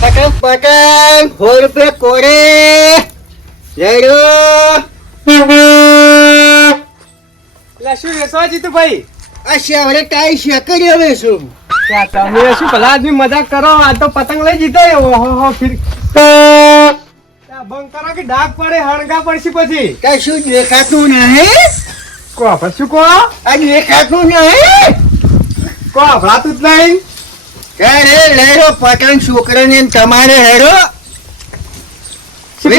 પતંગ પતંગ 100 રૂપિયા કોરે લઈ લો. એટલે શું વેચવા જીતુભાઈ? આ શેવડે ટાઈ શેકરી હવે શું ત્યાં તમે શું ભલા આદમી મજાક કરો? આ તો પતંગ લઈ જીતો. ઓહો ફિર બંધ કરો કે ડાક પડે, હણગા પડશે પછી. કઈ શું દેખાતું નહીં? કો શું કો? આ દેખાતું નહીં? કો ભરાતું જ નહીં. અરે લઈ લો પતંગ છોકરાને ને તમારે હેરો શું કો?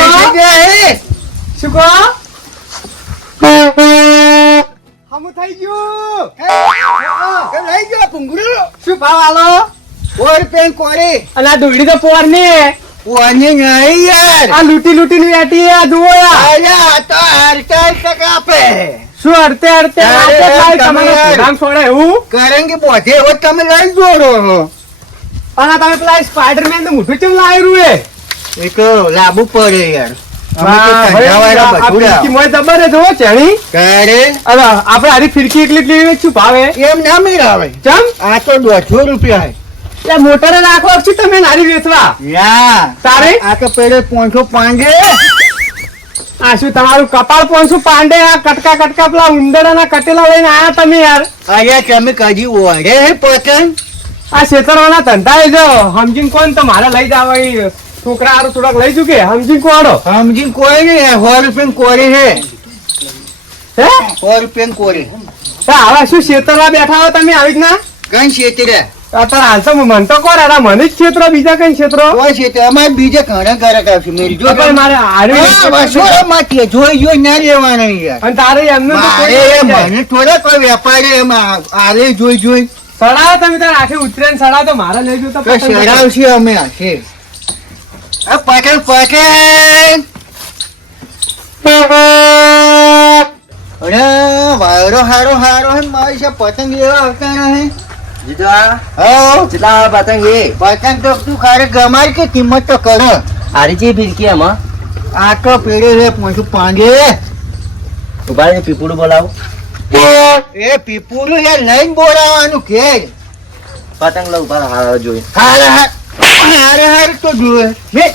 શું કો? હમું થઈ ગયું. લઈ ગયો ભૂંગળું. શું ભાવ આલો? 100 રૂપિયા કોરે. અને આ દોડી તો પોર ની કોને નહીં યાર. આ લૂટી ની વેટી આ જુઓ યાર. અરે આ તો હડતા કાપે. શું અડતે અડતે નામ છોડે એવું કારણ કે બોધે એવો તમે લઈ જોડો છો. અને તમે પેલા સ્પાઈડરમેન તો મોઢું કેમ લાવ્યું એ? એ તો લાવવું પડે યાર. અમે તો વાહ, ધંધાવાળા ભાઈ, આ બધું ફિરકી લાવો. મોય જબર જ હો ચેણી. અરે અરે આપણે આરી ફિરકી એકલી એકલી શું ભાવે? એમ ના મેળાવે. ચમ આ તો 150 રૂપિયા હે. એટલે મોટરે રાખો છું તમે નારી વેચવા યા તારે? આ તો પેલે 500 પાંડે. આ શું તમારું કપાળ પોંચું પાંડે? આ કટકા કટકા પેલા ઉંદરડા કટેલા લઈને આયા તમે યાર. અરે તમે કદી ઓઢે હે પતંગ? આ છેતરવાના ધંધા એ જો સમજીને કોણ તો મારે લઈ જાવ છોકરા હારું થોડાક લઈ જુ કે સમજીને કોડો સમજી કોઈ નહીં. 100 રૂપિયા કોરે હે. હે 100 રૂપિયા કોરે. તો આવા શું છેતરવા બેઠા હો તમે આવી રીતના? કઈ છેતરે? અત્યારે હાલતો મન તો કોણ અરે મને જ છેતરો બીજા કઈ છેતરો? કોઈ છેતરે? અમારે બીજે ઘણા ઘરે કાપશે. મેલજો પણ મારે હારું વસોમાંથી જોઈ ના લેવાના યાર. અને તારે એમનું તો કોઈ મારે નહીં જાય. મને થોડા કોઈ વેપારી એમાં આલે જોઈ સડાવો તમે તારે આખી ઉતરેન સડાવો તો મારે લઈ જવું તો કઈ પતંગ શેરાવશે અમે હશે. આ પતંગ પતંગ અરે વાયરો હારો હારો હે. મારી છે પતંગ એવા આવતા નહીં. હા પતંગ એ પતંગ તો તું ખારે ગમાર કે કિંમત તો કર. હારી છે ફિરકી આમાં આ તો પેડે છે 500 પાંડે. ઉભા રહીને પીપુડું બોલાવો. એ પીપુરું યાર લઈને બોલાવાનું કે પતંગ લો ઉભા હાર જોઈ. હારે તો જુએ લે.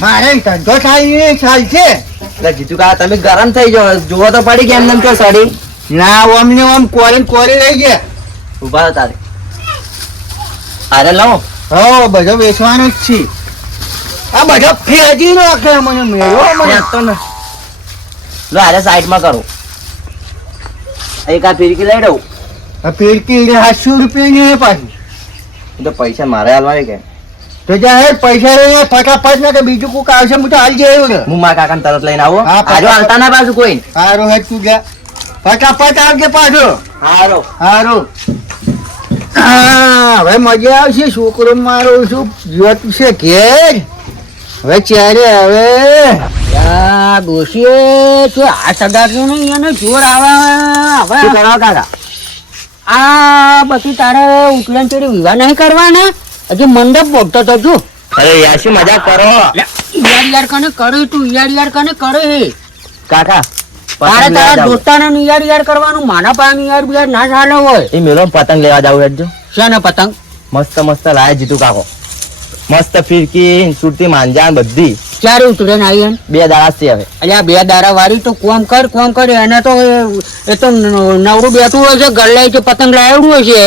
મારે ધંધો થાય ને ચાલશે. એટલે જીતુ કા તમે ગરમ થઈ જાઓ જુઓ તો પડી કે એમને તો સડી. ના અમને આમ કોરે રહી ગયા. ઉભા રહો તારે હારે લાવો. હો બધો વેચવાનો જ છે. આ બધા ફેજી નાખે મને મેળવો મને. ત્યાં તો ને લો હારે સાઈડમાં કરો. એક આ ફિરકી લઈ દઉં. આ ફિરકી 700 રૂપિયા ની પાછી. એ તો પૈસા મારે હાલવા કે તો જા પૈસા લઈને ફટાફટ ના કે બીજું કોક આવશે હું તો હાલ જઈ ને. હું મારા કાકાને તરત લઈને આવો. હા, આજો હાલતા ના પાછું કોઈ. હારું હે તું જા ફટાફટ આવજે પાછો. હારો હારું. હા હવે મજા આવશે. છોકરો મારો શું જોત છે ઘેર. હવે ચારે હવે ડોશીએ તો આ સગાવ્યું નહીં એને જોર આવે હવે. શું કરો કાકા? આ બધું તારે ઉતરાણ ચોરી વિવાહ નહીં કરવાના? હજી મંડપ બોલતો તો જો અરે યાર શું મજાક કરો યાર કને કરે તું યાર કને કરે હે કાકા? તારે પતંગ લેવા તારા જાવું. દોસ્તાને યાર કરવાનું મારા પાસે યાર ના ચાલે હોય. એ મેલો પતંગ લેવા જાવ હેડજો. શાને પતંગ? મસ્ત મસ્ત લાયા જીતુ કાકો. મસ્ત ફિરકી સુરતી માંજાન બધી ક્યારે ઉતરેન આવી એમ? 2 દાડા છે હવે. અલ્યા 2 દાડા વાળી તો કોમ કર એને તો એ તો નવરું બેઠું હોય છે ઘર લઈ પતંગ લાવ્યું હોય છે.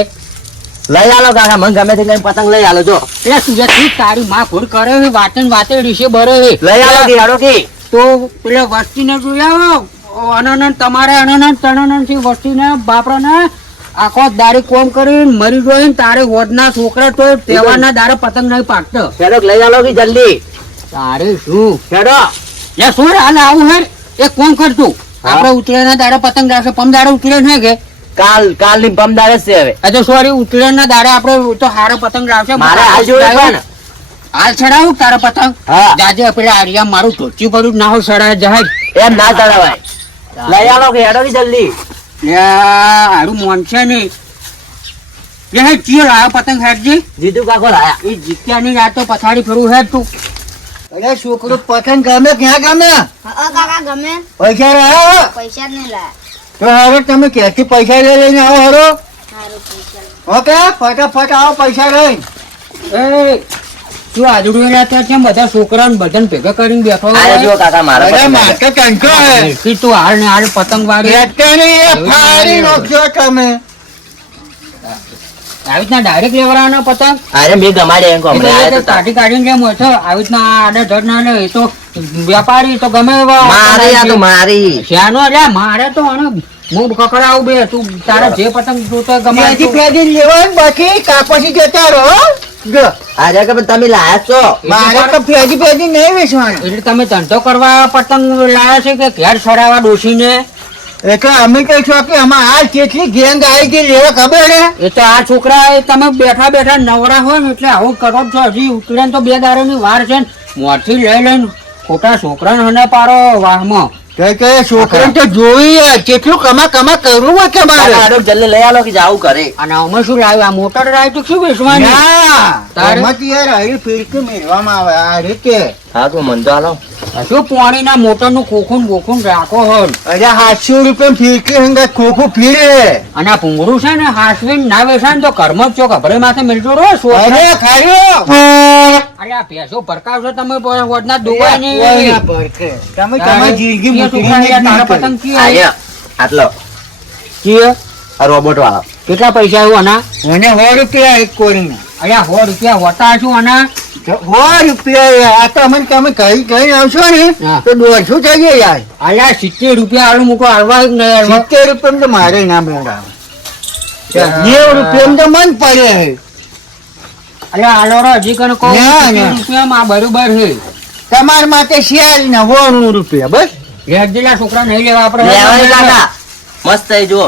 લઈ આલો કાકા મને ગમે તે લઈને પતંગ લઈ આલો જો. એટલે તું તારી માં ભૂલ કરે છે વાતે રીશે ભરે છે. લઈ આલો કે હાડો કે તો પેલા વસ્તીને જોયા અનનન તમારે અનનન તનનન થી વસ્તીને બાપરાને આખો દારી કોમ કરીને મરી ગયો તારે હોદના છોકરા તો તહેવારના દારે પતંગ નહીં પાકતો. હેડો લઈ આલો કે જલ્દી તારે શું હેડો. યા શું હાલ આવું હે એક કોમ કરતું આપણે ઉતરેના દાડે પતંગ રાખે પમ દાડે ઉતરે છે કે કાલ ની પમદાર જ છે હવે. અચ્છા સોરી ઉતરેના દાડે આપણે તો હારો પતંગ રાખશે. મારે હાલ જોડે પણ હાલ ચડાવું તારા પતંગ. હા જાજે પેલા આર્યા મારું ધોચી પડ્યું ના હોય સડા જહાજ. એમ ના ચડાવાય. લઈ આલો કે હેડો કે જલ્દી. હારું મોનશે નહીં એ ચિયો લાયો પતંગ હેડજી. જીતુ કાકો લાયા. એ જીત્યાની રાત તો પછાડી ફરું હેડ તું. અરે છોકરો પતંગ ગમે ક્યાં ગમે? કાકા ગમે પૈસા રહ્યા પૈસા જ નહીં લાયા. તો હારો તમે ક્યાંથી પૈસા લઈને આવો હારો? સારું પૈસા ઓકે ફટાફટ આવો પૈસા લઈને. એ તું આજુડું રહેતા છે બધા છોકરાને બધાને ભેગા કરીને બેઠો આ હોય. જો કાકા મારા અરે પતંગ માથે કંકો હે નિશ્ચિત તું હાલ ને હાલ પતંગ વાળી અત્યારે એ ફાડી નાખશો તમે આવી રીતના ડાયરેક્ટ લેવડાવવાના પતંગ અરે મેં ગમાડે એમ કહો, હમણાં આયા તો તા. કાઢી કાઢીને જેમ હોય છે આવી રીતના આડે ધડ ના લે એ તો વેપારી તો ગમે એવા મારી આ તો મારી શ્યાનો એટલે મારે તો આને હું કકડાવું બે તું તારે જે પતંગ જોતો ગમે ત્યાંથી ફેદી લેવાનું બાકી કાપોથી જતા રહો જો અરે કે પણ તમે લાયા છો મારે તો ફેદી નહીં વેચવાનું એટલે તમે ધંધો કરવા પતંગ લાયા છે કે ઘેર છોડાવવા ડોસીને એટલે અમે કઈ છો કે આમાં હાલ કેટલી ગેંગ આવી ગઈ લેવા ખબર હે એ તો આ છોકરા એ તમે બેઠા બેઠા નવરા હોય ને એટલે આવું કરો છો હજી ઉતરે તો 2 દાડાની વાર છે ને મોરથી લઈ લઈને ખોટા છોકરાને હને પારો વાહમાં કે છોકરાને તો જોઈ કેટલું કમા કરવું હોય કે મારે આડો જલ્દી લઈ આલો કે જાવું કરે અને અમે શું લાવ્યું આ મોટર રાય તો શું બેસવાની ના તારે? એમાંથી યાર આવી ફિરકી મેળવામાં આવે આ રીતે હા તો મન તો આલો શું પાણીના મોટરનું ખોખું ને બોખું રાખો હોય અરે 700 રૂપિયા ફિરકી હંગા ખોખું ફીરે અને આ ભૂંગળું છે ને હાસવીને ના બેસાય ને તો કર્મ જ ચોક અભરે માથે મિલતો રહો અરે ખાયો અરે આ ભેંસો ભરકાવશો તમે વડના દુવાય ને ઓય પરકે. તમે તમારી જિંદગી એ છોકરા યાર તારા પતંગ મૂકી કયો આયા આટલો કયો? આ રોબોટ વાળો કેટલા પૈસા આવ્યું આના મને 100 રૂપિયા એક કોરીને અરે 100 રૂપિયા હોતા શું આના 100 રૂપિયા આ તો અમને તમે કહી આવશો ને હા. તો 150 થઈ જાય યાર અલ્યા 70 રૂપિયા આલુ મૂકો હાલવા જ નહીં હાલવા. 70 રૂપિયા તો મારે ના મેળાવે 90 રૂપિયા તો મન પડે હે. અલ્યા હાલો રો હજી કને કહું ના, 70 ના. રૂપિયામાં આ બરોબર છે તમારા માટે શિયાળી ના 90 રૂપિયા બસ રેગજીલા છોકરા નહીં લેવા લેવાય આપણે કાકા મસ્ત થઈ જુઓ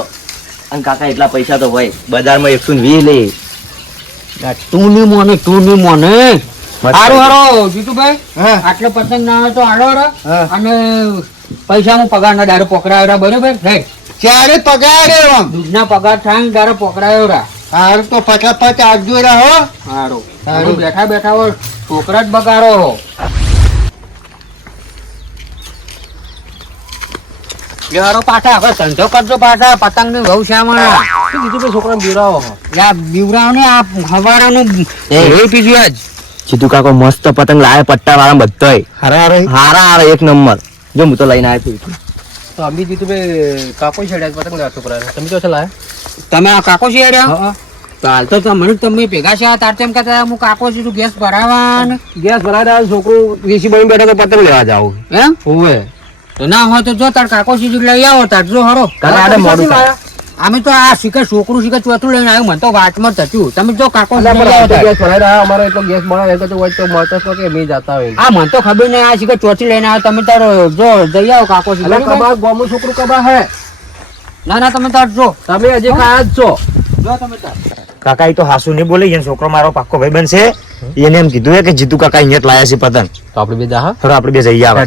અને કાકા એટલા પૈસા તો હોય બજારમાં 120 લે તું ની મોને મસ્ત હારું થઈ હારો જીતુભાઈ હા આટલો પતંગ ના હોય તો હાલો હારો હા. અને પૈસા હું પગાર ના દારો પકડાયો બરોબર હે ચારે પગાર એમ દૂધના પગાર થાય ને દારો પકડાયો રા હારું તો ફટાફટ આવજો રહો હારું હારું. બેઠા બેઠા હોય છોકરા જ બગાડો હારો પાછા હવે ધંધો કરજો પાછા પતંગ ની ઘઉં શ્યામણ છોકરાને બીવડાવો બીવરાવ ને આ હવારાનું એ પીજું આજ જીતુ કાકો મસ્ત પતંગ લાવે પટ્ટા વાળા બધાય હારા હારા એક નંબર જો હું તો લઈને આવ્યો છું તો અમે જીતું ભાઈ કાપો છેડ્યા પતંગ લેવા છોકરા તમે તો લાયા તમે આ કાકો છે હેડ્યા? તો હાલ તો મને તમે ભેગા છે તાર તેમ કહેતા હું કાકો છું ગેસ ભરાવા ને ગેસ ભરાય છોકરું વીસી બની બેઠા તો પતંગ લેવા જાવ એમ હોવે તો ના હોય તો જો તાર કાકો સીધું લઈ આવો તાર જો હરો કાકા આડે મોડું થાય અમે તો આ શીખર છોકરું શીખર ચોથું લઈને આવ્યું મને તો વાતમાં થતું તમે જો કાકો લઈ આવો તાર. ગેસ ભરાય રહ્યા અમારો એટલો ગેસ મળે તો હોય તો મળતો તો કે અમે જતા હોય આ મને તો ખબર નહીં આ શીખર ચોથી લઈને આવ્યો તમે તાર જો જઈ આવો કાકો એટલે શીખર કબા ગોમનું છોકરું કબા હે ના ના તમે તાર જો તમે હજી ખાયા જ છો જો તમે તાર કાકા એ તો હાસુ નહીં બોલે એનો છોકરો મારો પાક્કો ભાઈબંધ છે એને એમ કીધું કે જીતુ કાકા અહીંયા જ લાયા છે પતંગ તો આપણે બે જા હવે આપણે બે જઈ આવે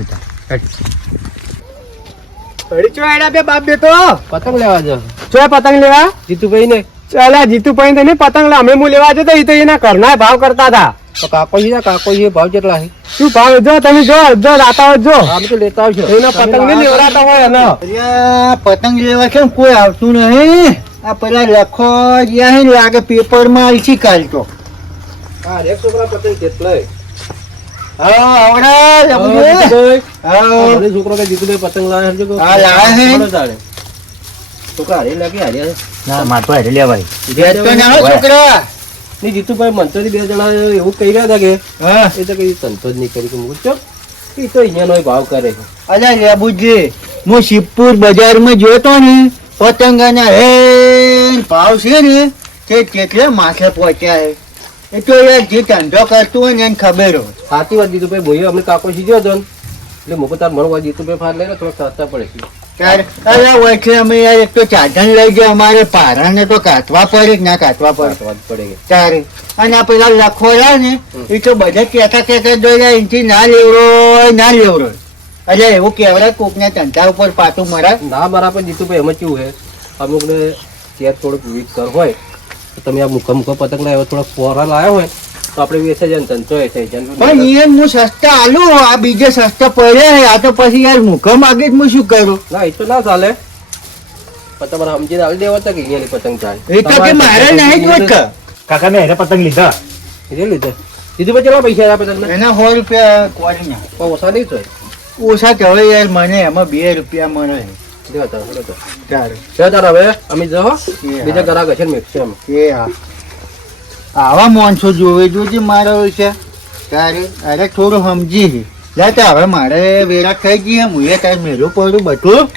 બે બાપ બેટો પતંગ લેવા જાવ ચો પતંગ લેવા જીતુભાઈ ને ચાલ્યા જીતુભાઈ તો નહીં પતંગ લે અમે હું લેવા જતો એ તો એના ઘરના ભાવ કરતા હતા તો કાકોજી ભાવ કેટલા છે શું ભાવ જો તમે જો જાતા હોય જો આમ તો લેતા આવશો એનો પતંગ નહીં લેવડાતા હોય એનો અરે પતંગ લેવા કેમ કોઈ આવતું નહીં આ પેલા લખો ગયા હે ને લાગે પેપર માં આલસી કાઢતો હા એક છોકરા પતંગ કેટલાય હા આવડા લખુજી. હા છોકરો કે જીતુભાઈ પતંગ લાવે છે હા, લાવે છે. છોકરા હારે લાગે હારે ના માર તો હેડે લેવાય તો ના હો છોકરા નહીં જીતુભાઈ મંત્રી 2 જણા એવું કહી રહ્યા હતા કે હા એ તો કઈ સંતો જ નહીં કરી કે મુકું ચો એ તો અહીંયાનો ભાવ કરે છે અલ્યા લેબુજી હું શિવપુર બજારમાં જોતો ને પતંગના હે ભાવ છે ને તે કેટલે માથે પહોંચ્યા હે એ તો યાર જે ધંધો કરતું હોય ને એને ખબર હોય સાચી વાત જીતુભાઈ ભોઈએ અમને કાકો શીખ્યો હતો ને એટલે મુકું તાર મળવા જીતુભાઈ ફાર લઈને થોડોક સસ્તા પડે છે ત્યારે અલ્યા હોય છે અમે યાર એક તો ચાધન લઈ જાય અમારે પારાને તો કાઢવા પડે કે ના કાઢવા પડે વાત પડે કે ત્યારે અને આ પેલા લખોડા ને એ તો બધા કહેતા જોયા એનથી ના લેવરો એટલે એવું કહેવડાય કોકના ધંધા ઉપર પાટું મરાય ના બરાબર જીતુભાઈ એમાં કેવું છે અમુકને ત્યાં થોડુંક વીક કર હોય તો તમે આ મુખા પતંગ લાવ્યો થોડા ફોરા લાવ્યો હોય તો આપણે વેચે જાય ને ધંધો એ થઈ જાય પણ એ હું સસ્તા આલુ આ બીજે સસ્તા પડ્યા હે આ તો પછી યાર મુખા માગે જ હું શું કરું ના એ તો ના ચાલે પણ તમારે સમજીને આવી દેવા હતા કે અહીંયાની પતંગ ચાલે એ તો કે મારે નહીં જ હોત કે કાકા મેં એને પતંગ લીધા એ લીધે જીતુભાઈ કેટલા પૈસા આપ્યા પતંગના? એના 100 રૂપિયા કોરી ના પણ ઓછા નહીં થાય. ઓછા કહેવાય યાર, મને એમાં 2 રૂપિયા મળે છે. લ્યો તાર, લ્યો તાર. ચાલ લ્યો તાર હવે અમે જાઓ. એ બીજા ગ્રાહક હશે ને મેકશે અમે. એ હા, આવા માણસો જોવે જોજે મારો છે તારે. અરે થોડું સમજી લે તો હવે મારે વેરા થઈ ગઈ, હું એ તારે મેળવું પડ્યું બધું.